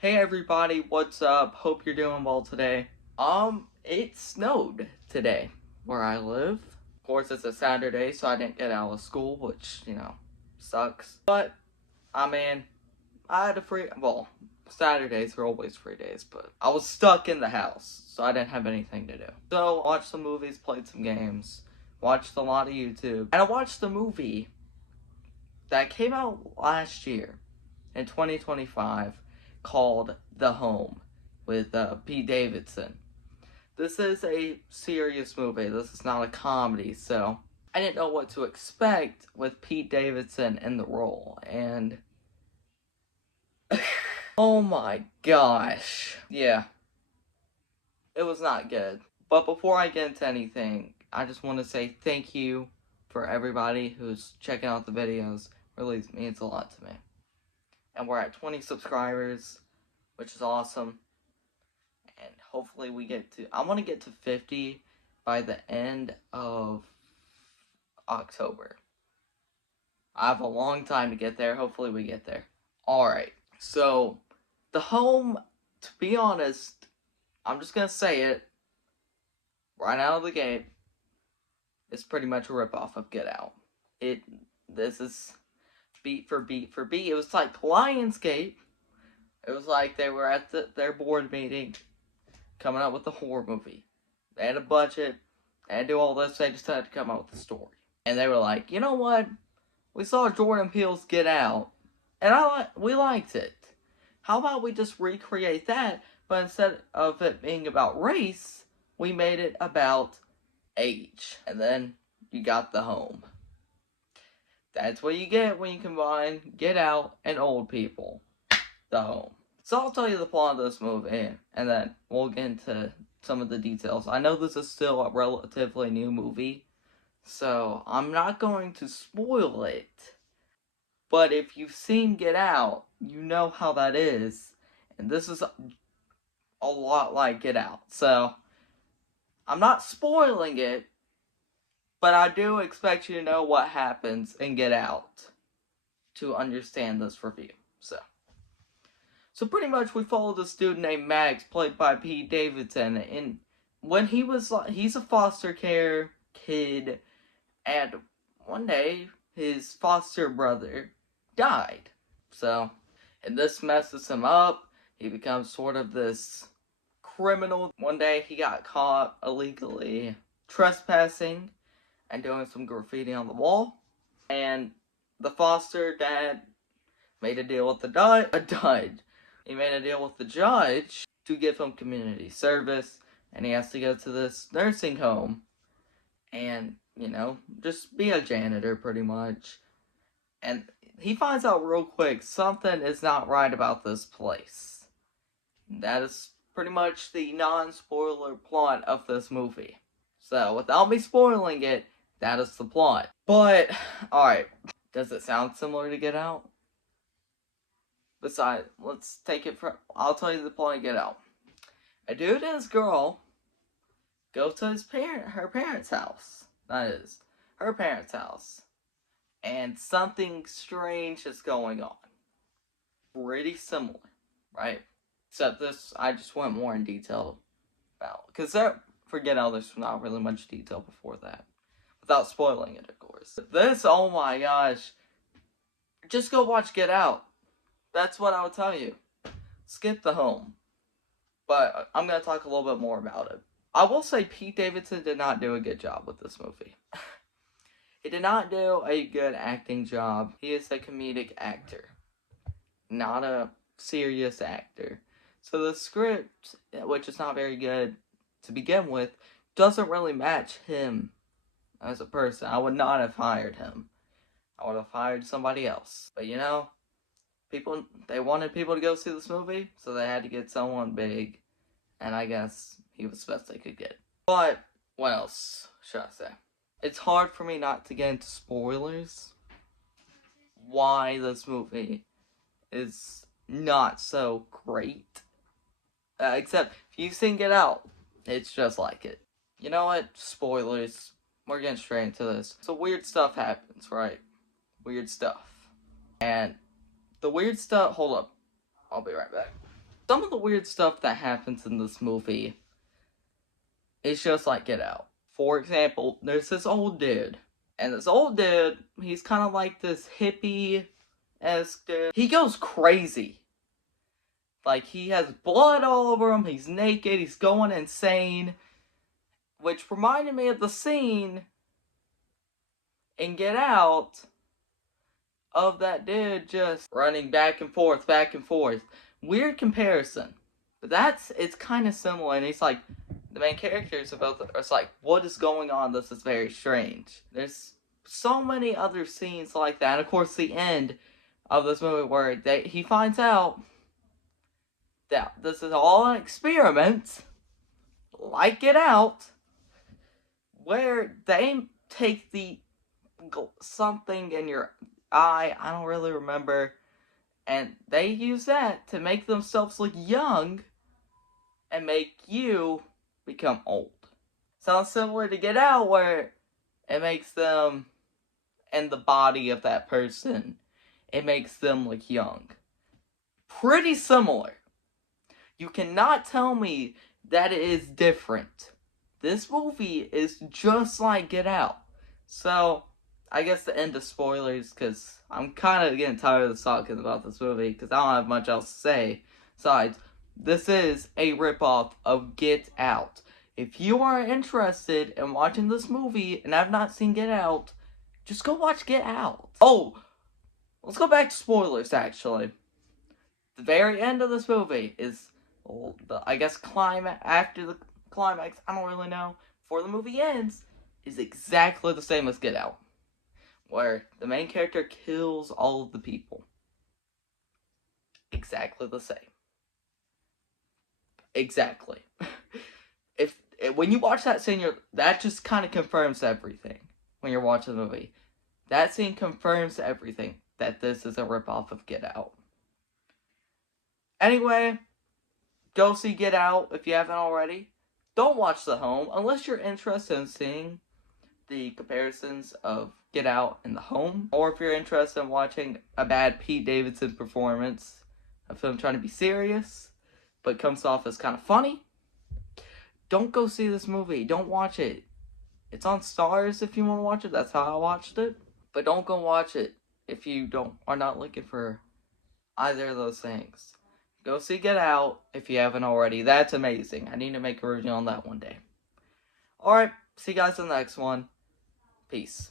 Hey everybody, what's up? Hope you're doing well today. It snowed today where I live. Of course, it's a Saturday, so I didn't get out of school, which, sucks. But, I mean, I had Saturdays are always free days, but I was stuck in the house, so I didn't have anything to do. So, watched some movies, played some games, watched a lot of YouTube, and I watched the movie that came out last year in 2025 called The Home with Pete Davidson. This is a serious movie. This is not a comedy, so I didn't know what to expect with Pete Davidson in the role, and oh my gosh. Yeah, it was not good. But before I get into anything, I just want to say thank you for everybody who's checking out the videos. It really means a lot to me. And we're at 20 subscribers, which is awesome. And hopefully I want to get to 50 by the end of October. I have a long time to get there. Hopefully we get there. Alright, so The Home, to be honest, I'm just going to say it right out of the gate, it's pretty much a ripoff of Get Out. This is beat for beat for beat. It was like Lionsgate. It was like they were at their board meeting coming up with a horror movie. They had a budget, they had to do all this, they just had to come up with a story. And they were like, you know what? We saw Jordan Peele's Get Out, and we liked it. How about we just recreate that, but instead of it being about race, we made it about age. And then you got The Home. That's what you get when you combine Get Out and old people. The Home. So I'll tell you the plot of this movie, and then we'll get into some of the details. I know this is still a relatively new movie, so I'm not going to spoil it. But if you've seen Get Out, you know how that is. And this is a lot like Get Out. So, I'm not spoiling it, but I do expect you to know what happens in Get Out to understand this review. So pretty much we follow this dude named Max, played by Pete Davidson, and when he's a foster care kid, and one day his foster brother died. So, and this messes him up. He becomes sort of this criminal. One day he got caught illegally trespassing and doing some graffiti on the wall, and the foster dad made a deal with the judge. He made a deal with the judge to give him community service, and he has to go to this nursing home and, just be a janitor pretty much. And he finds out real quick something is not right about this place. That is pretty much the non-spoiler plot of this movie. So, without me spoiling it, that is the plot. But, alright, does it sound similar to Get Out? Besides, I'll tell you the plot of Get Out. A dude and his girl go to her parents' house. That is, her parents' house. And something strange is going on. Pretty similar, right? Except this, I just went more in detail about. Because for Get Out, there's not really much detail before that. Without spoiling it, of course. This, oh my gosh. Just go watch Get Out. That's what I would tell you. Skip The Home. But I'm going to talk a little bit more about it. I will say Pete Davidson did not do a good job with this movie. He did not do a good acting job. He is a comedic actor, not a serious actor. So the script, which is not very good to begin with, doesn't really match him as a person. I would not have hired him. I would have hired somebody else. But they wanted people to go see this movie, so they had to get someone big, and I guess he was the best they could get. But, what else should I say? It's hard for me not to get into spoilers. Why this movie is not so great. Except, if you've seen Get Out, it's just like it. You know what? Spoilers. We're getting straight into this. So weird stuff happens, right? Weird stuff. And the weird stuff, hold up. I'll be right back. Some of the weird stuff that happens in this movie is just like Get Out. For example, there's this old dude. And this old dude, he's kind of like this hippie-esque dude. He goes crazy. Like, he has blood all over him, he's naked, he's going insane. Which reminded me of the scene in Get Out of that dude just running back and forth, back and forth. Weird comparison. But it's kind of similar, and he's like, the main characters are both, it's like, what is going on? This is very strange. There's so many other scenes like that. And of course, the end of this movie where he finds out that this is all an experiment, like Get Out, where they take something in your eye, I don't really remember, and they use that to make themselves look young and make you become old. Sounds similar to Get Out, where it makes them, and the body of that person, it makes them look young. Pretty similar. You cannot tell me that it is different. This movie is just like Get Out. So, I guess the end of spoilers, because I'm kind of getting tired of talking about this movie, because I don't have much else to say. Besides, this is a ripoff of Get Out. If you are interested in watching this movie and have not seen Get Out, just go watch Get Out. Oh, let's go back to spoilers, actually. The very end of this movie is, I guess, after the climax, I don't really know, before the movie ends, is exactly the same as Get Out. Where the main character kills all of the people. Exactly the same. Exactly. When you watch that scene, that just kind of confirms everything. When you're watching the movie, that scene confirms everything, that this is a ripoff of Get Out. Anyway, go see Get Out if you haven't already. Don't watch The Home unless you're interested in seeing the comparisons of Get Out and The Home, or if you're interested in watching a bad Pete Davidson performance, a film trying to be serious but comes off as kind of funny. Don't go see this movie. Don't watch it. It's on Stars if you want to watch it. That's how I watched it. But don't go watch it if you are not looking for either of those things. Go see Get Out if you haven't already. That's amazing. I need to make a review on that one day. Alright, see you guys in the next one. Peace.